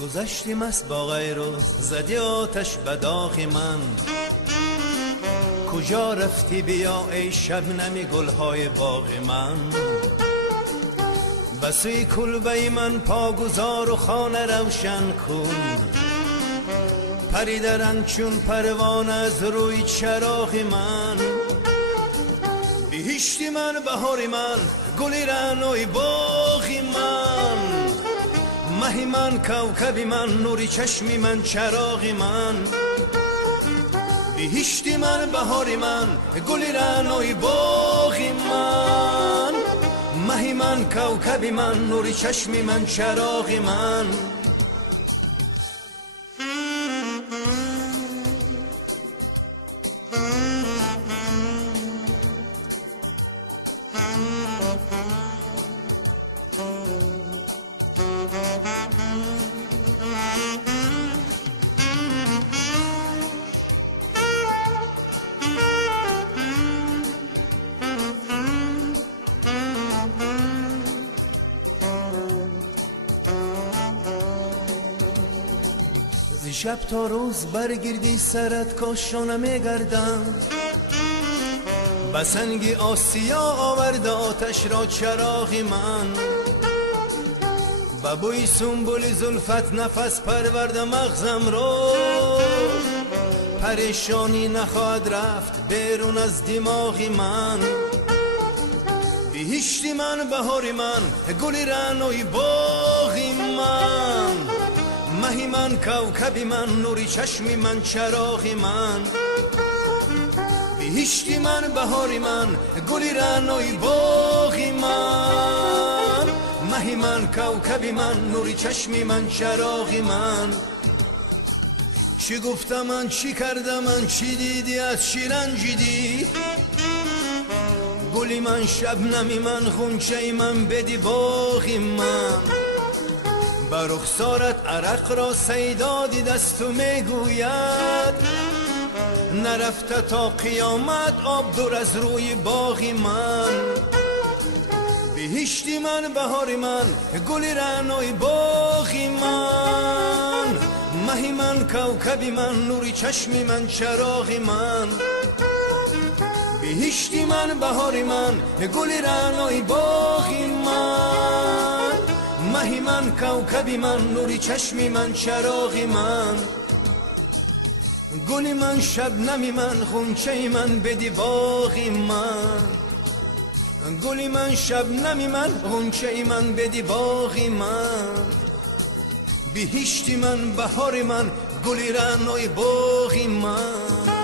گذشتیم است با غیر و زدی آتش به داغ من. کجا رفتی بیا ای شبنمی گلهای باغ من. بسوی کلبه من پا گذار و خانه روشن کن. پریدرن چون پروانه از روی چراغ من. بهشتی من بهاری من گلی رعنای باغی من. مهی من کوکبی من نوری چشمی من چراغی من. بهشتی من بهاری من گلی رعنای باغی من. مهی من کوکبی من نوری چشمی من چراغی من. شب تا روز برگردی سرت کاشانه میگردم. بسنگی آسیا آورده آتش را چراغی من. ببوی سنبولی زلفت نفس پرورده مغزم رو. پریشانی نخواهد رفت بیرون از دماغی من. بهشتی من بهاری من گلی رعنای باغی من. مهی من کوکبی من نوری چشمی من چراغی من. بهشتی من بهاری من گلی رعنای باغی من. مهی من کوکبی من نوری چشمی من چراغی من. چی گفتم من چی کردم من چی دیدی از چی رنجیدی. گلی من شبنمی من غنچه من بدی باغی من. بر رخسارت عرق را سیدادی دستو میگوید. نرفته تا قیامت آب دور از روی باغی من. بهشتی من بهاری من گلی رعنای باغی من. مهی من کوکبی من نوری چشمی من چراغی من. بهشتی من بهاری من گلی رعنای باغی من. مهی من کوکبی من نوری چشمی من چراغی من. گلی من شبنمی من غنچه من بدی باغی من. گلی من شبنمی من غنچه من بدی باغی من. بهشتی من بهاری من گلی رعنای باغی من.